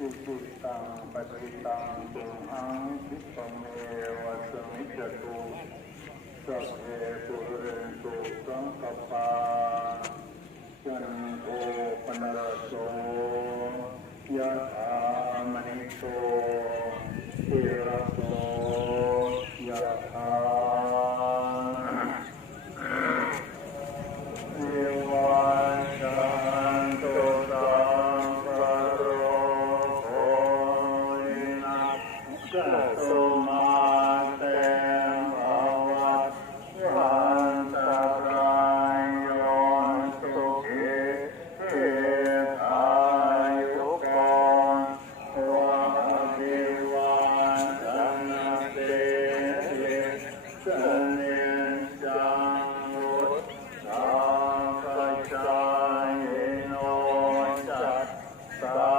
อิจิตังปฏิตังตุมหังคิปะเมวะสมิจจตุสัพเพปุเรนตุสังกปาจันโทปนรสโสยะถามณิโสติระโสยะถาเอวะชันตุสังฆโรโหนะสัตตุมาเตภวัตวันตรายโยสุขิเอธายุโกวะภิวันตันเตสเนจังวุฒาปัจจายโนจัตตา